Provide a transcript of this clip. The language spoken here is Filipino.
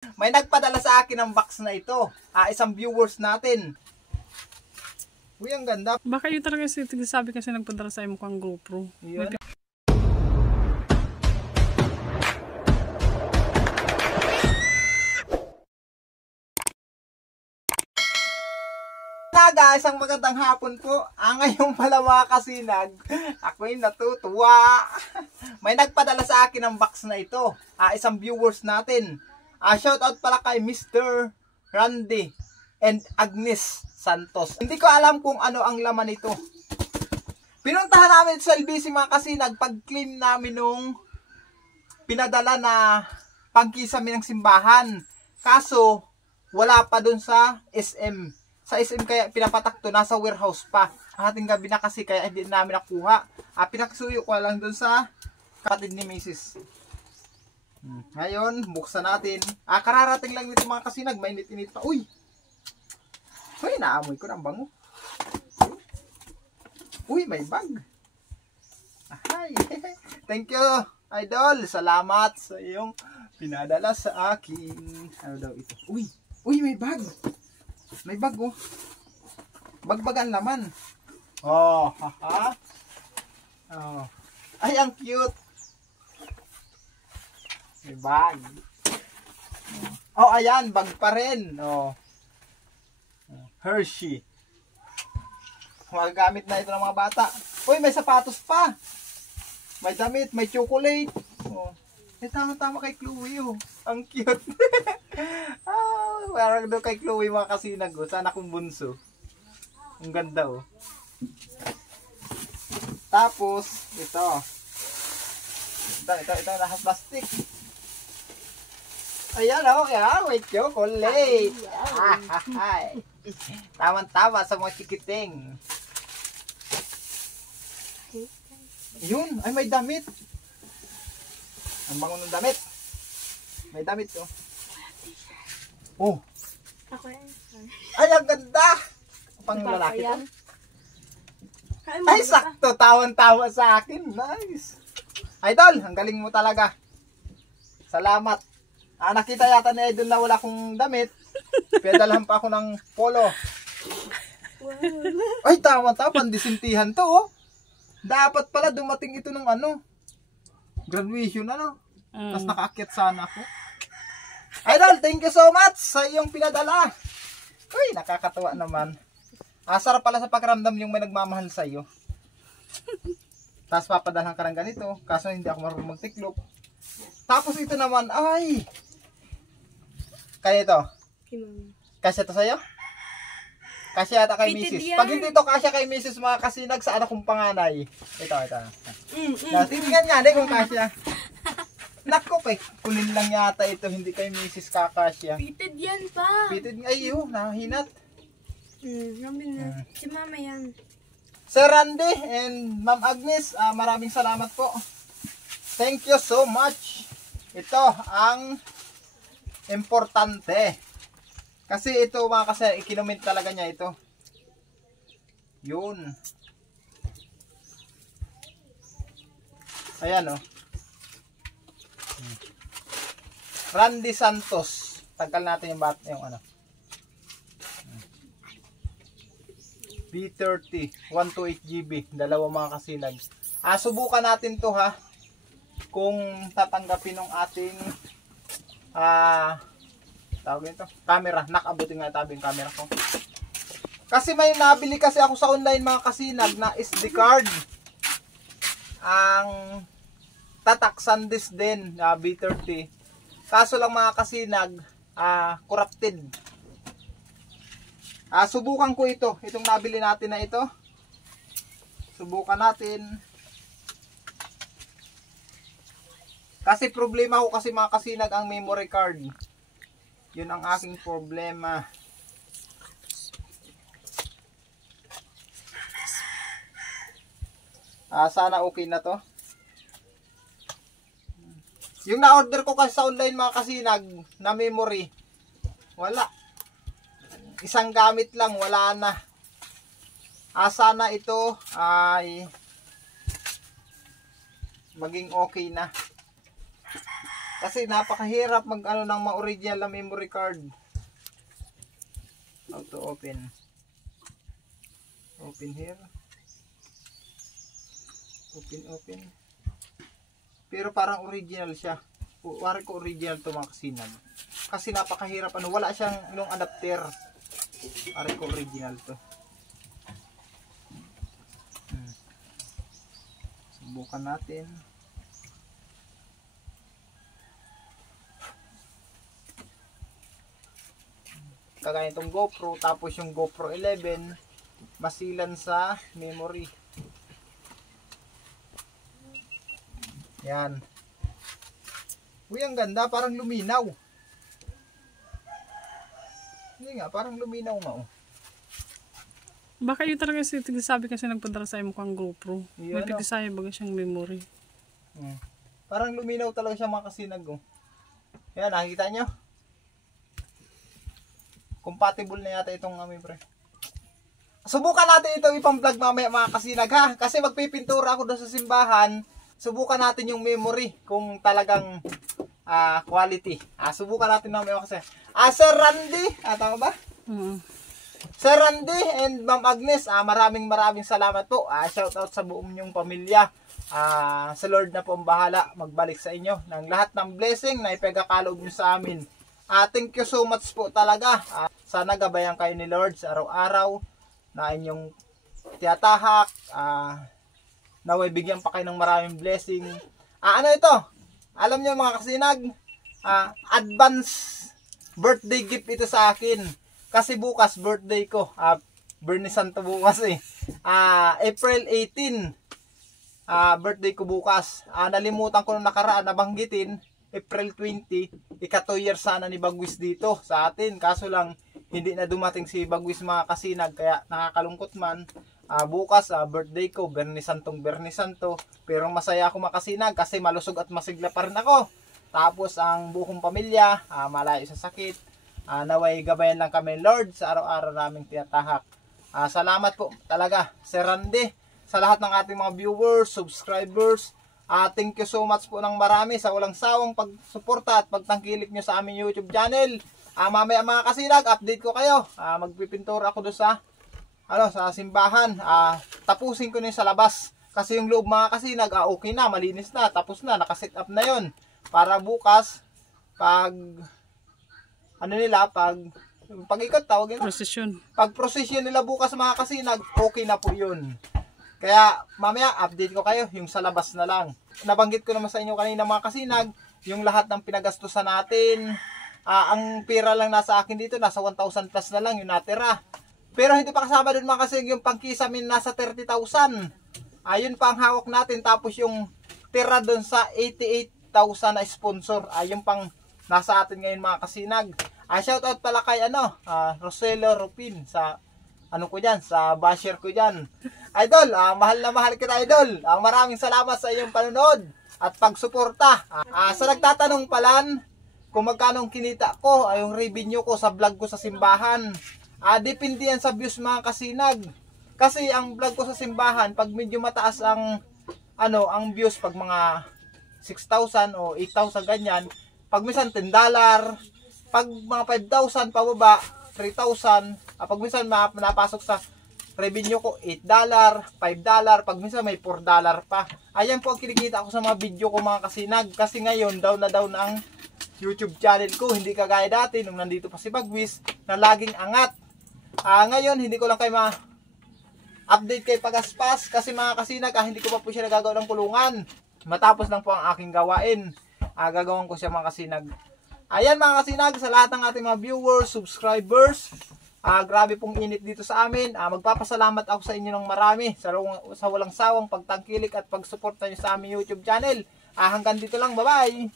May nagpadala sa akin ng box na ito. Isang viewers natin. Uy, ang ganda. Baka yun talaga sabi kasi nagpadala sa mukhang GoPro. Yun. Guys, ang magandang hapon po. Ngayong pala mga kasinag, ako'y natutuwa. May nagpadala sa akin ng box na ito. Isang viewers natin. Shoutout pala kay Mr. Randy and Agnes Santos. Hindi ko alam kung ano ang laman nito. Pinuntahan namin sa LBC mga kasinag, pag-claim namin nung pinadala na pangkisame ng simbahan. Kaso, wala pa dun sa SM. Sa SM kaya pinapatak to, nasa warehouse pa. Ating gabi na kasi kaya hindi namin nakuha. Pinakasuyo ko lang dun sa kapatid ni Mrs. Ngayon, buksan natin. Kararating lang nito mga kasinag, mainit-init pa. Uy! Uy, naamoy ko ng bango. Uy, may bag. Ay, thank you, idol. Salamat sa iyong pinadala sa akin. Ano daw ito? Uy! Uy, may bag! May bag oh. Bagbagan laman. Oh, haha. Oh. Ay, ang cute. May bag. Oh, ayan, bag pa rin. Oh. Hershey. Magagamit na ito ng mga bata. Uy, may sapatos pa. May damit, may chocolate. Oh. Tama-tama kay Chloe oh. Ang cute. Parang doon kay Chloe mga kasinag oh. Sana kung bunso. Ang ganda oh. Tapos, ito. Ito, lahat plastic. Ayan oh, yeah, may chocolate. Tama-tama sa mga chikiting. Yun, ay may damit. Ang bango ng damit. May damit oh. Oh. Ay, ang ganda. Pang lalaki to. Ay, sakto. Tawan-tawa sa akin. Nice. Idol, ang galing mo talaga. Salamat. Nakita yata ni Idol na wala akong damit. Pedalhan pa ako ng polo. Ay, tama-tama. Pandisintihan to oh. Dapat pala dumating ito ng ano. Graduation ano. Tapos nakaakyat sana ako. Idol, thank you so much sa iyong pinadala. Uy, nakakatawa naman. Sarap pala sa pakiramdam yung may nagmamahal sa iyo. Tapos papadalhan ka ng ganito. Kaso hindi ako marunong magtiklop. Tapos ito naman, ay. Kaya ito. Kasya ito sa'yo? Kasya ata kay Mrs. Pag hindi ito kasya kay Mrs. mga kasinag sa anak kong panganay. Ito. Tingnan nga, hindi kung kasya. Nako, kay kunin lang yata ito, hindi kay Mrs. kakasya. Fitted yan pa. Fitted nga, iyo, nahinat. Si mama yan. Sir Randy and Ma'am Agnes, maraming salamat po. Thank you so much. Ito ang importante. Kasi ito mga kasi ikinumit talaga niya ito. Yun. Ayan oh. Randy Santos. Tanggal natin yung ano. B30 128 GB, dalawa mga kasinag. Subukan natin to ha. Kung tatanggapin ng ating tawag nito, camera. Nakabutin nga tabi yung camera ko. Kasi may nabili kasi ako sa online mga kasinag na SD card. Ang tatak SanDisk din na B30. Kaso lang mga kasinag, corrupted. Subukan ko ito. Itong nabili natin na ito. Subukan natin. Kasi problema ko kasi mga kasinag ang memory card. Yun ang aking problema. Sana okay na to. Yung na-order ko kasi sa online mga kasinag na memory, wala. Isang gamit lang, wala na. Sana ito ay maging okay na. Kasi napakahirap mag ano ng mga original na memory card. How to open? Open here. Open. Pero parang original siya. Wari ko original to mga kasinag. Kasi napakahirap ano, wala siyang yung adapter. Wari ko original to. Subukan natin. Kagaya itong GoPro, tapos yung GoPro 11 masilan sa memory. Yan. Uy, ang ganda, parang luminaw. Hindi nga, parang luminaw nga oh. Baka yun talaga sabi kasi nagpadala sa imo kang GoPro. Yan, May tigisaya baga siyang memory. Parang luminaw talaga siya mga kasinag oh. Yan, nakikita nyo? Compatible na yata itong aming pre. Subukan natin ito ipang-vlog mamaya mga kasinag ha. Kasi magpipintura ako doon sa simbahan. Subukan natin yung memory kung talagang quality. Subukan natin mamaya kasi. Sir Randy, tama ba? Sir Randy and Ma'am Agnes, maraming salamat po. Shout out sa buong nyong pamilya. Sa Lord na po ang bahala magbalik sa inyo ng lahat ng blessing na ipagkakalob nyo sa amin. Thank you so much po talaga. Sana gabayan kayo ni Lord sa araw-araw na inyong tiyatahak. Naway bigyan pa kayo ng maraming blessing. Ano ito? Alam nyo mga kasinag, advance birthday gift ito sa akin. Kasi bukas birthday ko. Bernie Santo bukas eh. April 18. Birthday ko bukas. Nalimutan ko nung nakaraan nabanggitin. April 20, ika 2 years sana ni Bagwis dito sa atin. Kaso lang, hindi na dumating si Bagwis mga kasinag. Kaya nakakalungkot man. Bukas, birthday ko, Bernie Santo. Pero masaya ako makasinag kasi malusog at masigla pa rin ako. Tapos ang buong pamilya, malayo sa sakit. Naway gabayan lang kami Lord sa araw-araw naming tiyatahak. Salamat po talaga, Sir Randy, sa lahat ng ating mga viewers, subscribers. Thank you so much po ng marami sa walang sawang pagsuporta at pagtangkilik nyo sa aming YouTube channel. Mamaya mga kasinag, update ko kayo. Magpipintura ako doon sa simbahan. Tapusin ko na sa labas. Kasi yung loob mga kasinag, okay na, malinis na, tapos na, nakaset up na yon. Para bukas, pag ikot tawag yun. Pag procession nila bukas mga kasinag, okay na po yun. Kaya mamaya update ko kayo yung sa labas na lang. Nabanggit ko naman sa inyo kanina mga kasinag, yung lahat ng pinagastusan natin. Ang pera lang nasa akin dito, nasa 1,000 plus na lang yung natira. Pero hindi pa kasama dun mga kasinag yung pangkisamin nasa 30,000. Ayun pa ang hawak natin. Tapos yung tira dun sa 88,000 na sponsor. Ayun pang nasa atin ngayon mga kasinag. Shoutout pala kay Roselo Rupin sa sa basher ko dyan. Idol, mahal na mahal kita idol. Maraming salamat sa iyong panonood at pagsuporta. Sa nagtatanong palan kung magkano kinita ko, yung revenue ko sa vlog ko sa simbahan. Depende yan sa views mga kasinag. Kasi ang vlog ko sa simbahan, pag medyo mataas ang views, pag mga 6,000 o 8,000 ganyan, pag minsan $10, pag mga 5,000 pababa, 3,000, pag minsan napasok sa revenue ko $8, $5, pag minsan may $4 pa. Ayan po ang kinikita ko sa mga video ko mga kasinag. Kasi ngayon down na down ang YouTube channel ko. Hindi kagaya dati nung nandito pa si Bagwis na laging angat. Ngayon hindi ko lang kayo update kay Pagaspas kasi mga kasinag, hindi ko pa po siya nagagawa ng kulungan. Matapos lang po ang aking gawain. Gagawin ko siya mga kasinag. Ayan mga kasinag, sa lahat ng ating mga viewers, subscribers, grabe pong init dito sa amin. Magpapasalamat ako sa inyo ng marami sa walang sawang pagtangkilik at pagsuporta nyo sa aming YouTube channel. Hanggang dito lang, bye bye!